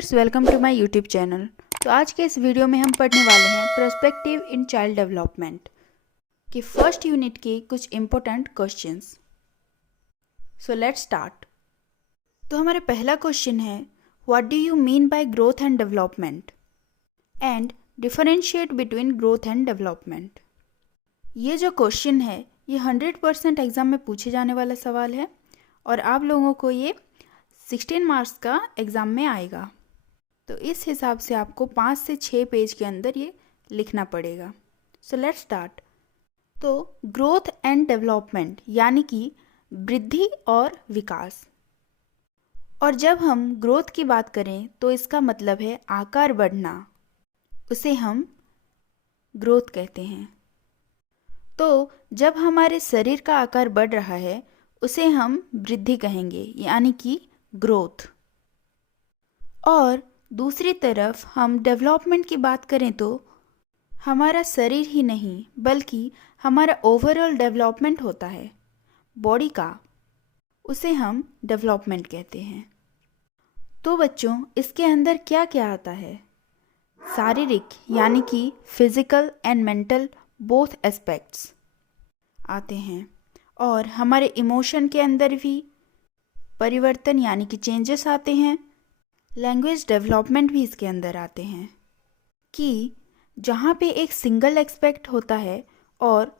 Viewers, welcome to my YouTube channel. तो आज के इस वीडियो में हम पढ़ने वाले हैं पर्सपेक्टिव इन चाइल्ड डेवलपमेंट के फर्स्ट यूनिट के कुछ important questions. So let's start. तो हमारा पहला क्वेश्चन है, what do you mean by growth and development and differentiate between growth and development. ये जो क्वेश्चन है ये 100% एग्जाम में पूछे जाने वाला सवाल है और आप लोगों को ये 16 मार्क्स का एग्ज़ाम में आएगा। तो इस हिसाब से आपको 5 से 6 पेज के अंदर ये लिखना पड़ेगा। So let's start. तो ग्रोथ एंड डेवलपमेंट यानी कि वृद्धि और विकास। और जब हम ग्रोथ की बात करें तो इसका मतलब है आकार बढ़ना, उसे हम ग्रोथ कहते हैं। तो जब हमारे शरीर का आकार बढ़ रहा है उसे हम वृद्धि कहेंगे यानी कि ग्रोथ। और दूसरी तरफ हम डेवलपमेंट की बात करें तो हमारा शरीर ही नहीं बल्कि हमारा ओवरऑल डेवलपमेंट होता है बॉडी का, उसे हम डेवलपमेंट कहते हैं। तो बच्चों, इसके अंदर क्या क्या आता है? शारीरिक यानी कि physical and mental both aspects आते हैं और हमारे इमोशन के अंदर भी परिवर्तन यानी कि चेंजेस आते हैं। लैंग्वेज डेवलपमेंट भी इसके अंदर आते हैं कि जहाँ पे एक सिंगल एस्पेक्ट होता है और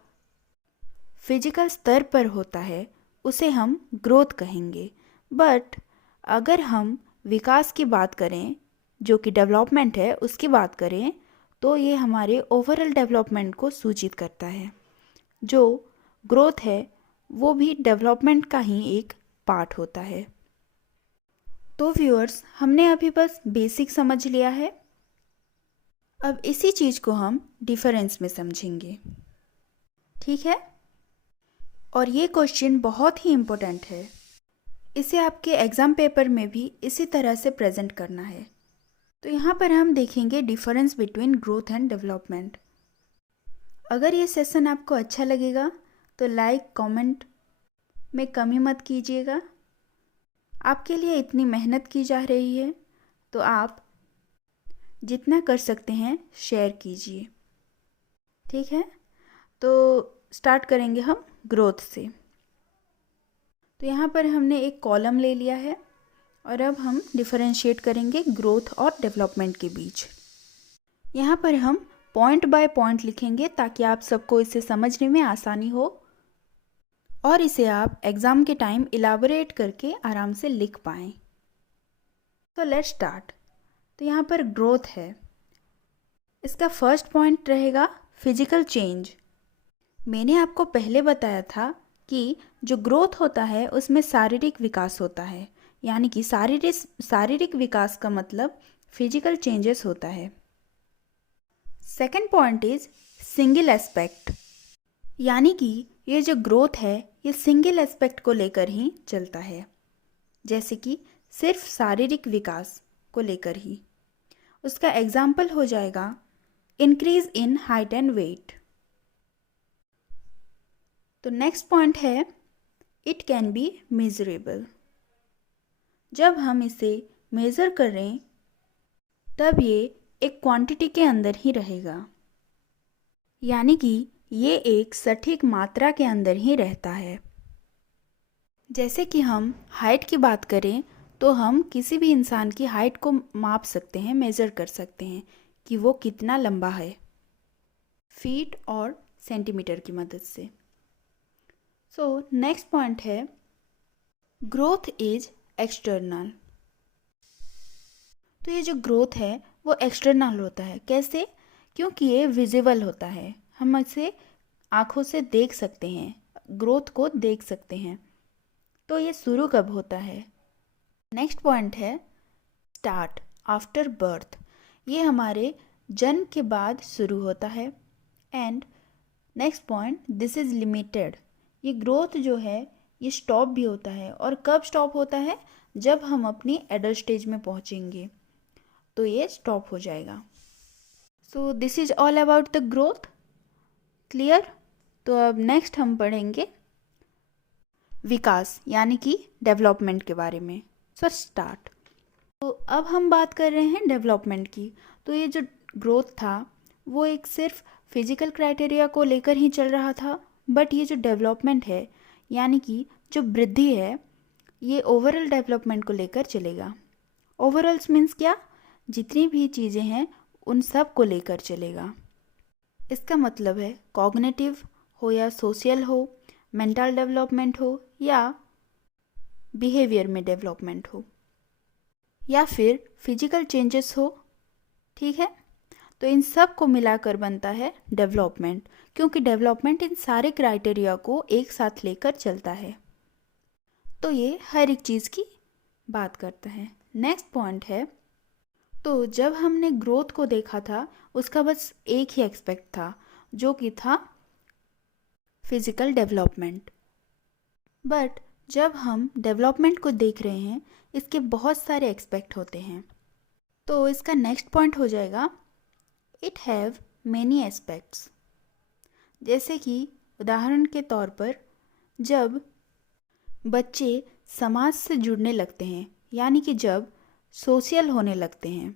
फिजिकल स्तर पर होता है उसे हम ग्रोथ कहेंगे। बट अगर हम विकास की बात करें, जो कि डेवलपमेंट है, उसकी बात करें तो ये हमारे ओवरऑल डेवलपमेंट को सूचित करता है। जो ग्रोथ है वो भी डेवलपमेंट का ही एक पार्ट होता है। तो व्यूअर्स, हमने अभी बस बेसिक समझ लिया है। अब इसी चीज़ को हम डिफरेंस में समझेंगे, ठीक है? और ये क्वेश्चन बहुत ही इम्पोर्टेंट है, इसे आपके एग्ज़ाम पेपर में भी इसी तरह से प्रेजेंट करना है। तो यहाँ पर हम देखेंगे difference between growth and development. अगर ये सेशन आपको अच्छा लगेगा तो लाइक कमेंट में कमी मत कीजिएगा। आपके लिए इतनी मेहनत की जा रही है तो आप जितना कर सकते हैं शेयर कीजिए, ठीक है? तो स्टार्ट करेंगे हम ग्रोथ से। तो यहाँ पर हमने एक कॉलम ले लिया है और अब हम डिफरेंशिएट करेंगे ग्रोथ और डेवलपमेंट के बीच। यहाँ पर हम पॉइंट बाय पॉइंट लिखेंगे ताकि आप सबको इसे समझने में आसानी हो और इसे आप एग्ज़ाम के टाइम इलाबोरेट करके आराम से लिख पाएँ। तो लेट्स स्टार्ट। तो यहाँ पर ग्रोथ है, इसका फर्स्ट पॉइंट रहेगा फिजिकल चेंज। मैंने आपको पहले बताया था कि जो ग्रोथ होता है उसमें शारीरिक विकास होता है, यानी कि शारीरिक विकास का मतलब फिजिकल चेंजेस होता है। Second point is single aspect, यानी कि ये जो ग्रोथ है ये सिंगल एस्पेक्ट को लेकर ही चलता है, जैसे कि सिर्फ शारीरिक विकास को लेकर ही। उसका एग्जाम्पल हो जाएगा increase in height and weight. तो नेक्स्ट पॉइंट है इट कैन बी मेजरेबल। जब हम इसे मेज़र करें तब ये एक क्वांटिटी के अंदर ही रहेगा, यानी कि ये एक सटीक मात्रा के अंदर ही रहता है। जैसे कि हम हाइट की बात करें तो हम किसी भी इंसान की हाइट को माप सकते हैं, मेज़र कर सकते हैं कि वो कितना लंबा है, फीट और सेंटीमीटर की मदद से। सो नेक्स्ट पॉइंट है ग्रोथ इज एक्सटर्नल। तो ये जो ग्रोथ है वो एक्सटर्नल होता है। कैसे? क्योंकि ये विजिबल होता है, हम इसे आँखों से देख सकते हैं, ग्रोथ को देख सकते हैं। तो ये शुरू कब होता है? नेक्स्ट पॉइंट है स्टार्ट आफ्टर बर्थ। ये हमारे जन्म के बाद शुरू होता है। And next point this is limited. ये ग्रोथ जो है ये स्टॉप भी होता है। और कब स्टॉप होता है? जब हम अपनी एडल्ट स्टेज में पहुंचेंगे तो ये स्टॉप हो जाएगा। So this is all about the growth. Clear? तो अब नेक्स्ट हम पढ़ेंगे विकास यानी कि डेवलपमेंट के बारे में। So start. तो अब हम बात कर रहे हैं डेवलपमेंट की। तो ये जो ग्रोथ था वो एक सिर्फ फिजिकल क्राइटेरिया को लेकर ही चल रहा था, बट ये जो डेवलपमेंट है यानी कि जो वृद्धि है ये ओवरऑल डेवलपमेंट को लेकर चलेगा। ओवरऑल्स मीन्स क्या, जितनी भी चीज़ें हैं उन सब को लेकर चलेगा। इसका मतलब है कॉग्निटिव हो या सोशल हो, मेंटल डेवलपमेंट हो या बिहेवियर में डेवलपमेंट हो या फिर फिजिकल चेंजेस हो। ठीक है, तो इन सब को मिलाकर बनता है डेवलपमेंट, क्योंकि डेवलपमेंट इन सारे क्राइटेरिया को एक साथ लेकर चलता है। तो ये हर एक चीज़ की बात करता है। नेक्स्ट पॉइंट है, तो जब हमने ग्रोथ को देखा था उसका बस एक ही एस्पेक्ट था जो कि था फिजिकल डेवलपमेंट, बट जब हम डेवलपमेंट को देख रहे हैं इसके बहुत सारे एस्पेक्ट होते हैं। तो इसका नेक्स्ट पॉइंट हो जाएगा इट हैव मैनी एस्पेक्ट्स। जैसे कि उदाहरण के तौर पर जब बच्चे समाज से जुड़ने लगते हैं यानी कि जब सोशल होने लगते हैं।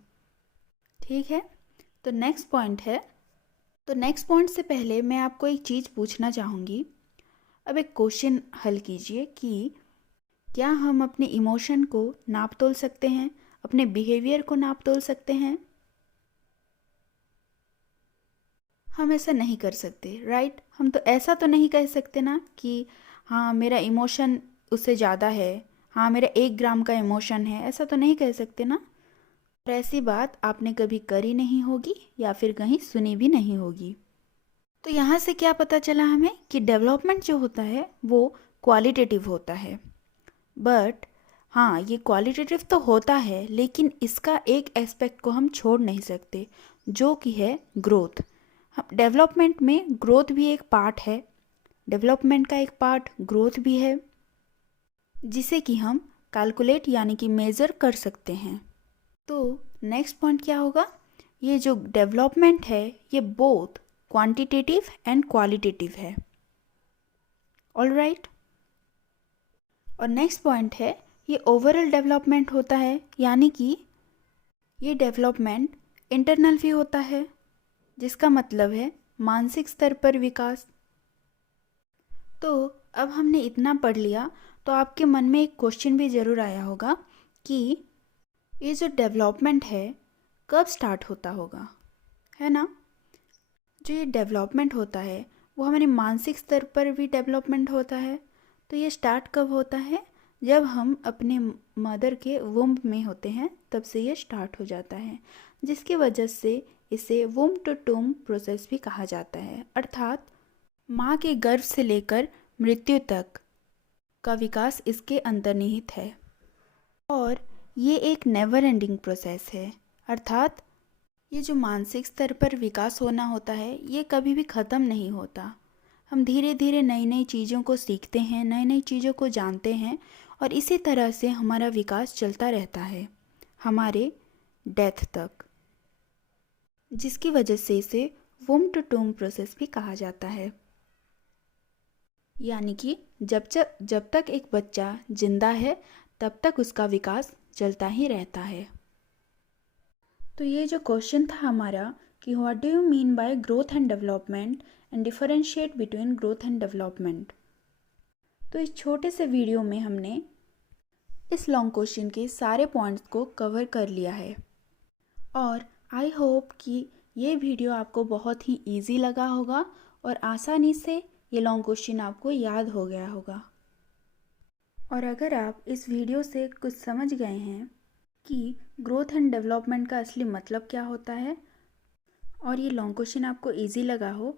ठीक है, तो नेक्स्ट पॉइंट है, तो नेक्स्ट पॉइंट से पहले मैं आपको एक चीज़ पूछना चाहूँगी। अब एक क्वेश्चन हल कीजिए कि क्या हम अपने इमोशन को नाप तोल सकते हैं, अपने बिहेवियर को नाप तोल सकते हैं? हम ऐसा नहीं कर सकते, राइट। हम तो ऐसा तो नहीं कह सकते ना कि हाँ मेरा इमोशन उससे ज़्यादा है, हाँ मेरा 1 ग्राम का इमोशन है, ऐसा तो नहीं कह सकते ना। और ऐसी बात आपने कभी करी नहीं होगी या फिर कहीं सुनी भी नहीं होगी। तो यहाँ से क्या पता चला हमें कि डेवलपमेंट जो होता है वो क्वालिटेटिव होता है। बट हाँ, ये क्वालिटेटिव तो होता है, लेकिन इसका एक एस्पेक्ट को हम छोड़ नहीं सकते जो कि है ग्रोथ। डेवलपमेंट में ग्रोथ भी एक पार्ट है, डेवलपमेंट का एक पार्ट ग्रोथ भी है, जिसे कि हम कैलकुलेट यानी कि मेज़र कर सकते हैं। तो नेक्स्ट पॉइंट क्या होगा, ये जो डेवलपमेंट है ये बोथ क्वांटिटेटिव एंड क्वालिटेटिव है। ऑलराइट, और नेक्स्ट पॉइंट है ये ओवरऑल डेवलपमेंट होता है, यानी कि ये डेवलपमेंट इंटरनल भी होता है, जिसका मतलब है मानसिक स्तर पर विकास। तो अब हमने इतना पढ़ लिया तो आपके मन में एक क्वेश्चन भी ज़रूर आया होगा कि ये जो डेवलपमेंट है कब स्टार्ट होता होगा, है ना। जो ये डेवलपमेंट होता है वो हमारे मानसिक स्तर पर भी डेवलपमेंट होता है। तो ये स्टार्ट कब होता है, जब हम अपने मदर के वुम्ब में होते हैं तब से ये स्टार्ट हो जाता है, जिसकी वजह से इसे वुम्ब टू टूम प्रोसेस भी कहा जाता है। अर्थात माँ के गर्भ से लेकर मृत्यु तक का विकास इसके अंतर्निहित है और ये एक नेवर एंडिंग प्रोसेस है। अर्थात ये जो मानसिक स्तर पर विकास होना होता है ये कभी भी ख़त्म नहीं होता। हम धीरे धीरे नई नई चीज़ों को सीखते हैं, नई नई चीज़ों को जानते हैं और इसी तरह से हमारा विकास चलता रहता है हमारे डेथ तक, जिसकी वजह से इसे वुम्ब टू टूम प्रोसेस भी कहा जाता है। यानी कि जब तक एक बच्चा जिंदा है तब तक उसका विकास चलता ही रहता है। तो ये जो क्वेश्चन था हमारा कि what do you mean by growth and development and differentiate between growth and development. तो इस छोटे से वीडियो में हमने इस लॉन्ग क्वेश्चन के सारे पॉइंट्स को कवर कर लिया है और आई होप कि ये वीडियो आपको बहुत ही इजी लगा होगा और आसानी से ये लॉन्ग क्वेश्चन आपको याद हो गया होगा। और अगर आप इस वीडियो से कुछ समझ गए हैं कि ग्रोथ एंड डेवलपमेंट का असली मतलब क्या होता है और ये लॉन्ग क्वेश्चन आपको इजी लगा हो,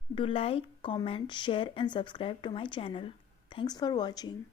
do like, comment, share and subscribe to my channel. Thanks for watching.